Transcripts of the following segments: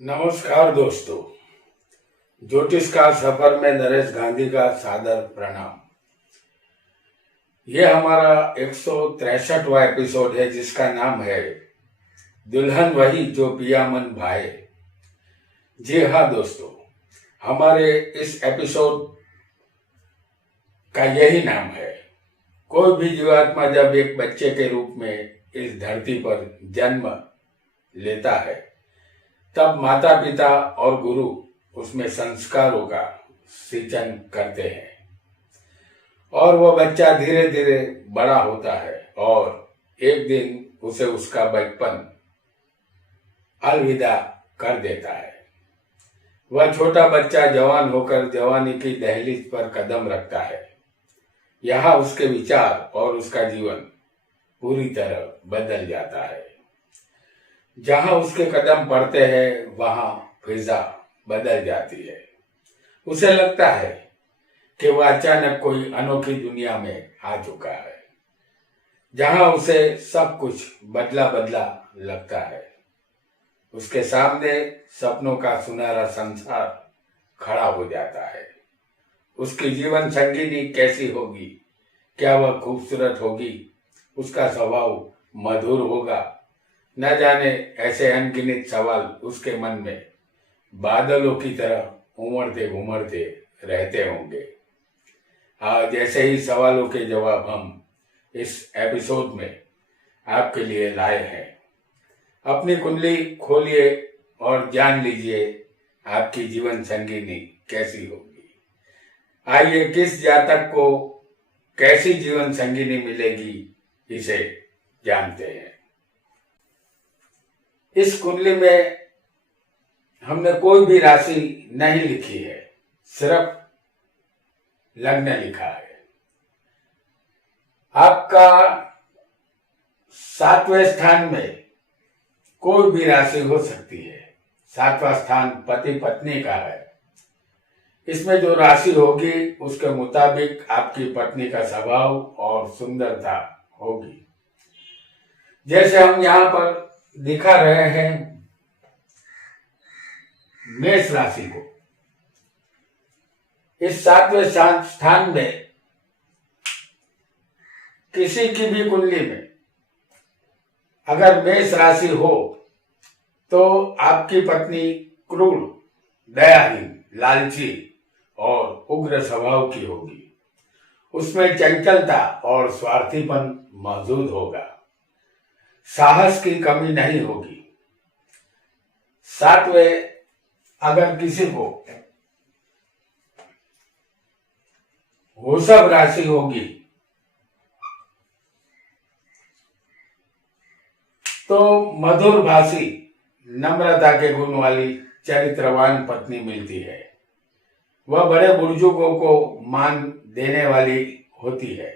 नमस्कार दोस्तों। ज्योतिष का सफर में नरेश गांधी का सादर प्रणाम। ये हमारा 163वां एपिसोड है जिसका नाम है दुल्हन वही जो पिया मन भाए। जी हाँ दोस्तों, हमारे इस एपिसोड का यही नाम है। कोई भी जीवात्मा जब एक बच्चे के रूप में इस धरती पर जन्म लेता है तब माता पिता और गुरु उसमें संस्कारों का सिंचन करते हैं और वह बच्चा धीरे धीरे बड़ा होता है और एक दिन उसे उसका बचपन अलविदा कर देता है। वह छोटा बच्चा जवान होकर जवानी की दहलीज पर कदम रखता है। यहाँ उसके विचार और उसका जीवन पूरी तरह बदल जाता है। जहां उसके कदम पड़ते हैं वहां फिजा बदल जाती है। उसे लगता है कि वह अचानक कोई अनोखी दुनिया में आ चुका है जहां उसे सब कुछ बदला बदला लगता है। उसके सामने सपनों का सुनहरा संसार खड़ा हो जाता है। उसकी जीवन संगिनी कैसी होगी? क्या वह खूबसूरत होगी? उसका स्वभाव मधुर होगा? न जाने ऐसे अनगिनत सवाल उसके मन में बादलों की तरह उमड़ते घुमड़ते रहते होंगे। हाँ, जैसे ही सवालों के जवाब हम इस एपिसोड में आपके लिए लाए हैं। अपनी कुंडली खोलिए और जान लीजिए आपकी जीवन संगिनी कैसी होगी। आइए, किस जातक को कैसी जीवन संगिनी मिलेगी इसे जानते हैं। इस कुंडली में हमने कोई भी राशि नहीं लिखी है, सिर्फ लग्न लिखा है। आपका 7वें स्थान में कोई भी राशि हो सकती है। 7वां स्थान पति पत्नी का है। इसमें जो राशि होगी उसके मुताबिक आपकी पत्नी का स्वभाव और सुंदरता होगी। जैसे हम यहाँ पर दिखा रहे हैं मेष राशि को। इस 7वें स्थान में किसी की भी कुंडली में अगर मेष राशि हो तो आपकी पत्नी क्रूर, दयाहीन, लालची और उग्र स्वभाव की होगी। उसमें चंचलता और स्वार्थीपन मौजूद होगा। साहस की कमी नहीं होगी। 7वें अगर किसी को वृषभ राशि होगी तो मधुर भाषी, नम्रता के गुण वाली चरित्रवान पत्नी मिलती है। वह बड़े बुजुर्गों को मान देने वाली होती है।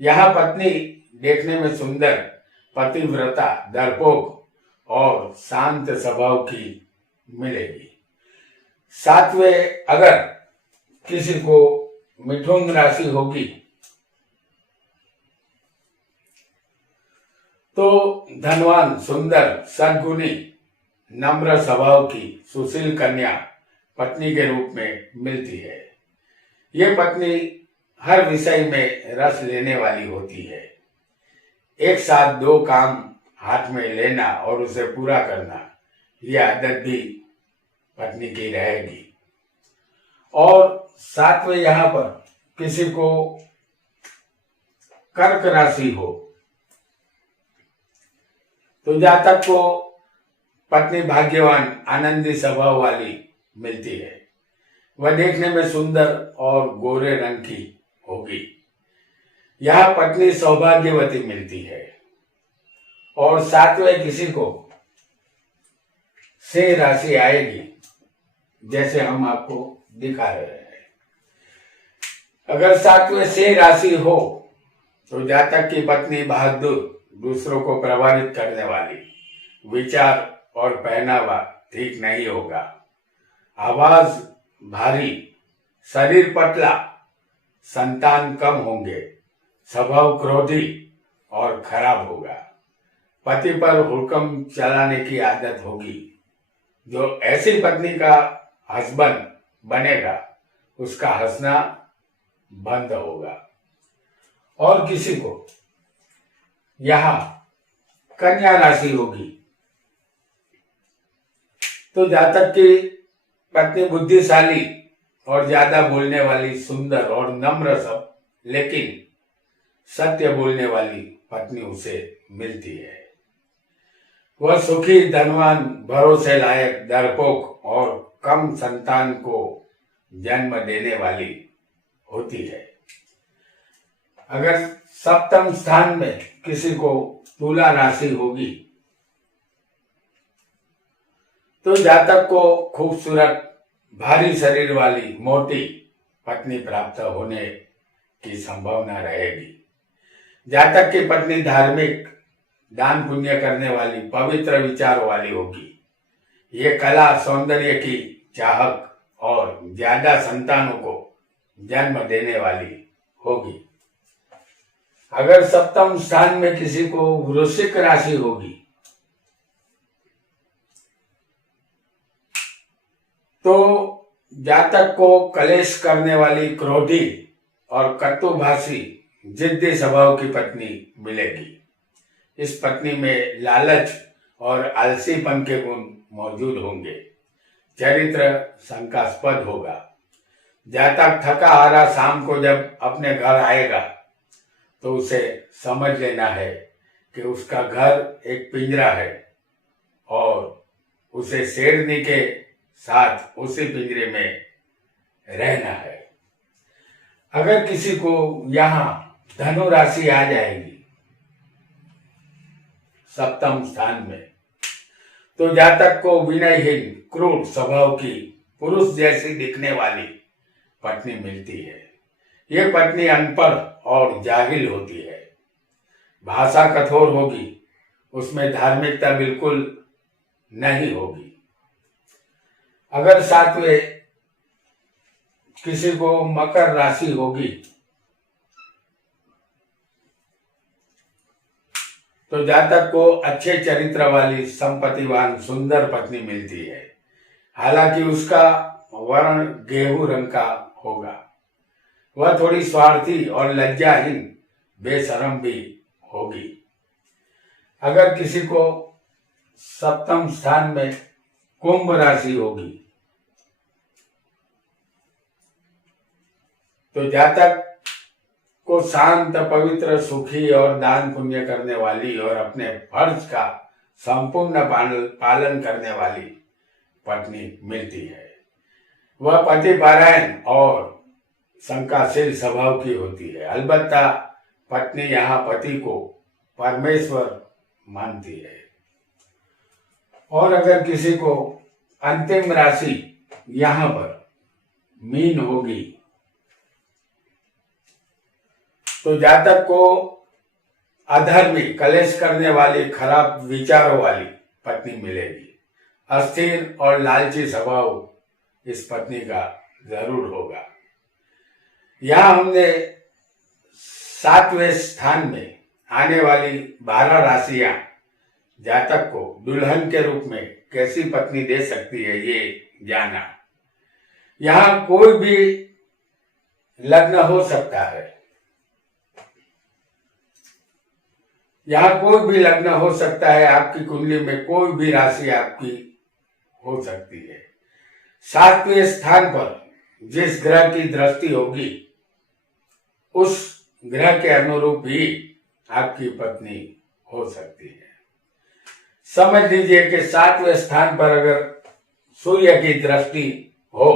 यह पत्नी देखने में सुंदर, पतिव्रता, डरपोक और शांत स्वभाव की मिलेगी। 7वें अगर किसी को मिथुन राशि होगी तो धनवान, सुंदर, सद्गुणी, नम्र स्वभाव की सुशील कन्या पत्नी के रूप में मिलती है। ये पत्नी हर विषय में रस लेने वाली होती है। एक साथ 2 काम हाथ में लेना और उसे पूरा करना, यह आदत भी पत्नी की रहेगी। और 7वें यहाँ पर किसी को कर्क राशि हो तो जातक को पत्नी भाग्यवान, आनंदी स्वभाव वाली मिलती है। वह देखने में सुंदर और गोरे रंग की होगी। यह पत्नी सौभाग्यवती मिलती है। और 7वें किसी को सिंह राशि आएगी, जैसे हम आपको दिखा रहे हैं। अगर 7वें सिंह राशि हो तो जातक की पत्नी बहादुर, दूसरों को प्रभावित करने वाली, विचार और पहनावा ठीक नहीं होगा, आवाज भारी, शरीर पतला, संतान कम होंगे, स्वभाव क्रोधी और खराब होगा, पति पर हुक्म चलाने की आदत होगी जो ऐसी पत्नी का हस्बैंड बनेगा उसका हंसना बंद होगा। और किसी को यहां कन्या राशि होगी तो जातक की पत्नी बुद्धिशाली और ज्यादा बोलने वाली, सुंदर और नम्र सब लेकिन सत्य बोलने वाली पत्नी उसे मिलती है। वह सुखी, धनवान, भरोसे लायक, डरपोक और कम संतान को जन्म देने वाली होती है। अगर सप्तम स्थान में किसी को तुला राशि होगी तो जातक को खूबसूरत, भारी शरीर वाली, मोटी पत्नी प्राप्त होने की संभावना रहेगी। जातक की पत्नी धार्मिक, दान पुण्य करने वाली, पवित्र विचारों वाली होगी। ये कला, सौंदर्य की चाहक और ज्यादा संतानों को जन्म देने वाली होगी। अगर सप्तम स्थान में किसी को वृश्चिक राशि होगी तो जातक को कलेश करने वाली, क्रोधी और कटुभाषी, जिद्दी स्वभाव की पत्नी मिलेगी। इस पत्नी में लालच और आलसीपन के गुण मौजूद होंगे। चरित्र शंकास्पद होगा। जातक थका हारा शाम को जब अपने घर आएगा तो उसे समझ लेना है कि उसका घर एक पिंजरा है और उसे शेरनी के साथ उसी पिंजरे में रहना है। अगर किसी को यहाँ धनु राशि आ जाएगी सप्तम स्थान में तो जातक को विनयहीन, क्रूर स्वभाव की, पुरुष जैसी दिखने वाली पत्नी मिलती है। ये पत्नी अनपढ़ और जाहिल होती है। भाषा कठोर होगी, उसमें धार्मिकता बिल्कुल नहीं होगी। अगर सातवें किसी को मकर राशि होगी तो जातक को अच्छे चरित्र वाली, संपत्तिवान, सुंदर पत्नी मिलती है। हालांकि उसका वर्ण गेहूं रंग का होगा। वह थोड़ी स्वार्थी और लज्जाहीन, बेशरम भी होगी। अगर किसी को सप्तम स्थान में कुंभ राशि होगी तो जातक को शांत, पवित्र, सुखी और दान पुण्य करने वाली और अपने फर्ज का संपूर्ण पालन करने वाली पत्नी मिलती है। वह पति परायण और शंकाशील स्वभाव की होती है। अलबत्ता पत्नी यहाँ पति को परमेश्वर मानती है। और अगर किसी को अंतिम राशि यहाँ पर मीन होगी तो जातक को अधर्मी, कलेश करने वाली, खराब विचारों वाली पत्नी मिलेगी। अस्थिर और लालची स्वभाव इस पत्नी का जरूर होगा। यहाँ हमने सातवें स्थान में आने वाली 12 राशियां जातक को दुल्हन के रूप में कैसी पत्नी दे सकती है ये जाना। यहाँ कोई भी लग्न हो सकता है। यहाँ कोई भी लग्न हो सकता है। आपकी कुंडली में कोई भी राशि आपकी हो सकती है। सातवें स्थान पर जिस ग्रह की दृष्टि होगी उस ग्रह के अनुरूप ही आपकी पत्नी हो सकती है। समझ लीजिए कि सातवें स्थान पर अगर सूर्य की दृष्टि हो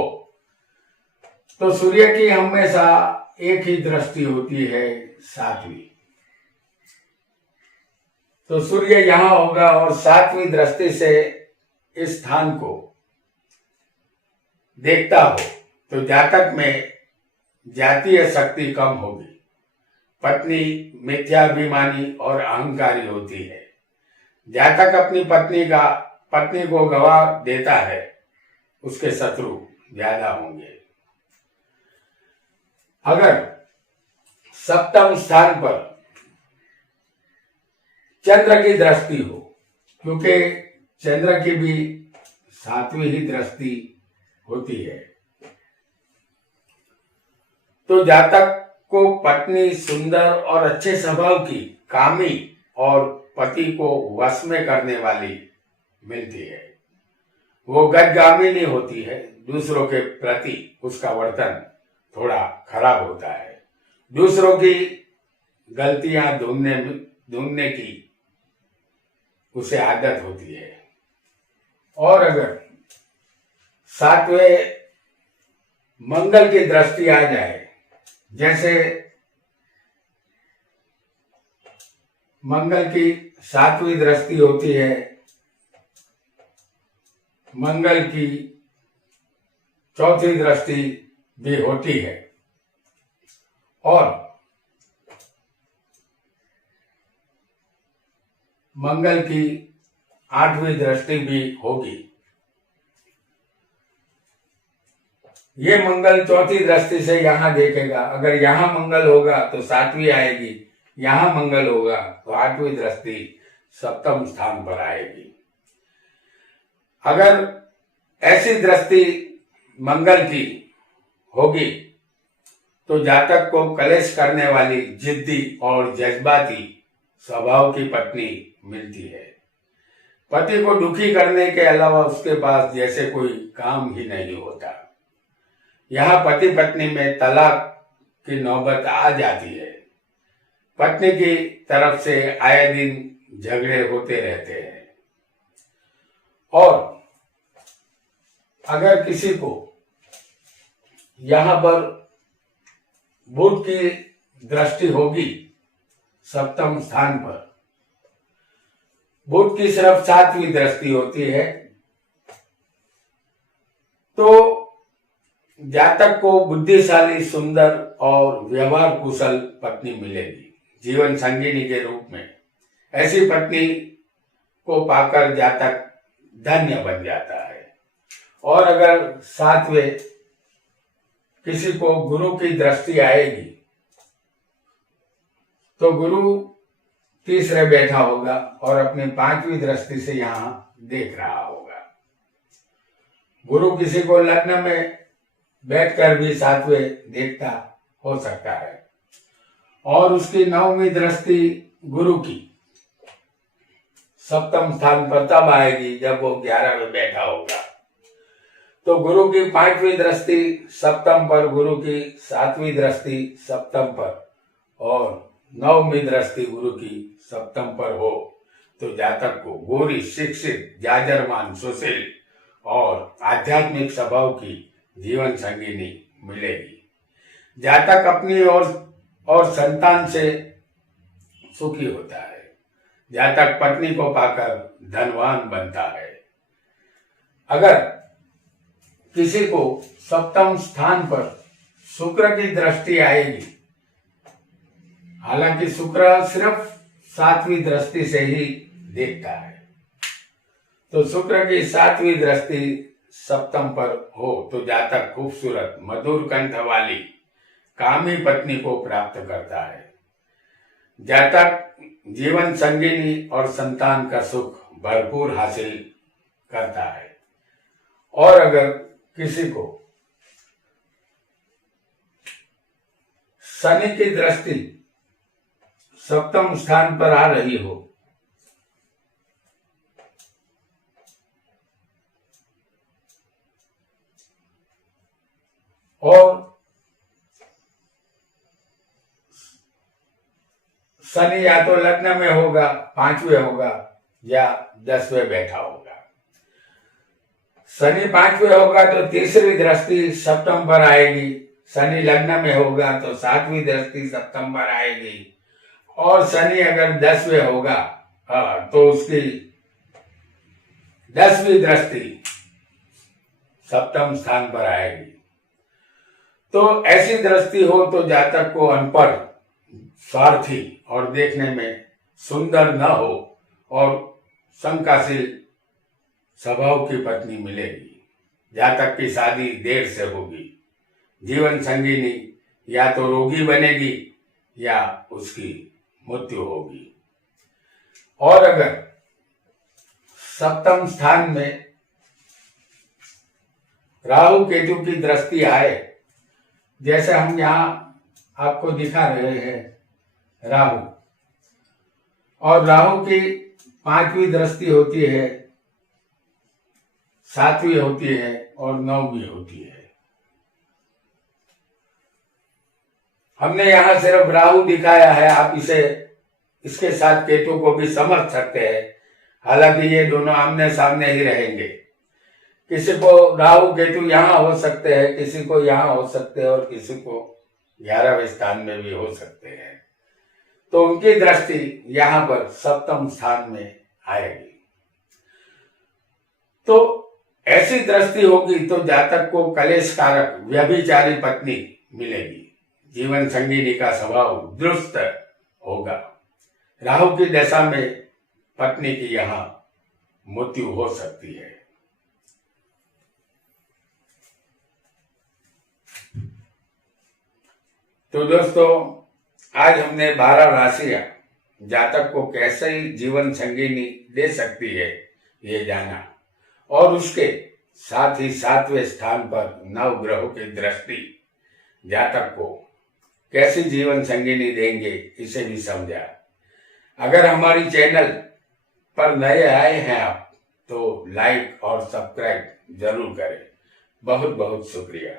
तो सूर्य की हमेशा एक ही दृष्टि होती है, सातवीं। तो सूर्य यहां होगा और सातवीं दृष्टि से इस स्थान को देखता हो तो जातक में जातीय शक्ति कम होगी। पत्नी मिथ्याभिमानी और अहंकारी होती है। जातक अपनी पत्नी को गवा देता है, उसके शत्रु ज्यादा होंगे। अगर सप्तम स्थान पर चंद्र की दृष्टि हो, क्योंकि चंद्र की भी सातवीं ही दृष्टि होती है। तो जातक को पत्नी सुंदर और अच्छे स्वभाव की, कामी और पति को वश में करने वाली मिलती है। वो गजगामिनी होती है। दूसरों के प्रति उसका वर्तन थोड़ा खराब होता है। दूसरों की गलतियां ढूंढने की उसे आदत होती है। और अगर सातवें मंगल की दृष्टि आ जाए, जैसे मंगल की सातवीं दृष्टि होती है, मंगल की चौथी दृष्टि भी होती है और मंगल की आठवीं दृष्टि भी होगी। ये मंगल चौथी दृष्टि से यहां देखेगा। अगर यहां मंगल होगा तो सातवीं आएगी, यहां मंगल होगा तो आठवीं दृष्टि सप्तम स्थान पर आएगी। अगर ऐसी दृष्टि मंगल की होगी तो जातक को कलेश करने वाली, जिद्दी और जज्बाती स्वभाव की पत्नी मिलती है। पति को दुखी करने के अलावा उसके पास जैसे कोई काम ही नहीं होता। यहाँ पति पत्नी में तलाक की नौबत आ जाती है। पत्नी की तरफ से आए दिन झगड़े होते रहते हैं। और अगर किसी को यहाँ पर बुध की दृष्टि होगी सप्तम स्थान पर, बुध की सिर्फ सातवीं दृष्टि होती है, तो जातक को बुद्धिशाली, सुंदर और व्यवहार कुशल पत्नी मिलेगी जीवन संगिनी के रूप में। ऐसी पत्नी को पाकर जातक धन्य बन जाता है। और अगर सातवें किसी को गुरु की दृष्टि आएगी तो गुरु तीसरे बैठा होगा और अपनी पांचवी दृष्टि से यहां देख रहा होगा। गुरु किसी को लग्न में बैठकर भी सातवें देखता हो सकता है और उसकी नौवीं दृष्टि गुरु की सप्तम स्थान पर तब आएगी जब वो 11 में बैठा होगा। तो गुरु की पांचवी दृष्टि सप्तम पर, गुरु की सातवीं दृष्टि सप्तम पर और नौवीं दृष्टि गुरु की सप्तम पर हो तो जातक को गोरी, शिक्षित, जाजरमान, सुशील और आध्यात्मिक स्वभाव की जीवन संगिनी मिलेगी। जातक अपनी और संतान से सुखी होता है। जातक पत्नी को पाकर धनवान बनता है। अगर किसी को सप्तम स्थान पर शुक्र की दृष्टि आएगी, हालांकि शुक्र सिर्फ सातवीं दृष्टि से ही देखता है, तो शुक्र की सातवीं दृष्टि सप्तम पर हो तो जातक खूबसूरत, मधुर कंठ वाली कामी पत्नी को प्राप्त करता है। जातक जीवन संगिनी और संतान का सुख भरपूर हासिल करता है। और अगर किसी को शनि की दृष्टि सप्तम स्थान पर आ रही हो और शनि या तो लग्न में होगा, पांचवें होगा या 10वें बैठा होगा। शनि पांचवें होगा तो तीसरी दृष्टि सप्तम पर आएगी। शनि लग्न में होगा तो सातवीं दृष्टि सप्तम पर आएगी। और शनि अगर 10वें होगा तो उसकी 10वीं दृष्टि सप्तम स्थान पर आएगी। तो ऐसी दृष्टि हो तो जातक को अनपढ़, स्वार्थी और देखने में सुंदर न हो और शंकाशील स्वभाव की पत्नी मिलेगी। जातक की शादी देर से होगी। जीवन संगिनी या तो रोगी बनेगी या उसकी मृत्यु होगी। और अगर सप्तम स्थान में राहु केतु की दृष्टि आए, जैसे हम यहाँ आपको दिखा रहे हैं राहु, और राहु की 5वीं दृष्टि होती है, 7वीं होती है और 9वीं होती है। हमने यहाँ सिर्फ राहु दिखाया है, आप इसे इसके साथ केतु को भी समझ सकते हैं, हालांकि ये दोनों आमने सामने ही रहेंगे। किसी को राहु केतु यहाँ हो सकते हैं, किसी को यहाँ हो सकते हैं और किसी को 11वें स्थान में भी हो सकते हैं। तो उनकी दृष्टि यहाँ पर 7म स्थान में आएगी। तो ऐसी दृष्टि होगी तो जातक को कलेश कारक व्यभिचारी पत्नी मिलेगी, जीवन संगिनी का स्वभाव दुरुस्त होगा। राहु की दशा में पत्नी की यहाँ मृत्यु हो सकती है। तो दोस्तों, आज हमने 12 राशियां जातक को कैसे जीवन संगिनी दे सकती है ये जाना, और उसके साथ ही 7वें स्थान पर 9 ग्रहों की दृष्टि जातक को कैसी जीवन संगिनी देंगे इसे भी समझा। अगर हमारी चैनल पर नए आए हैं आप, तो लाइक और सब्सक्राइब जरूर करें। बहुत बहुत शुक्रिया।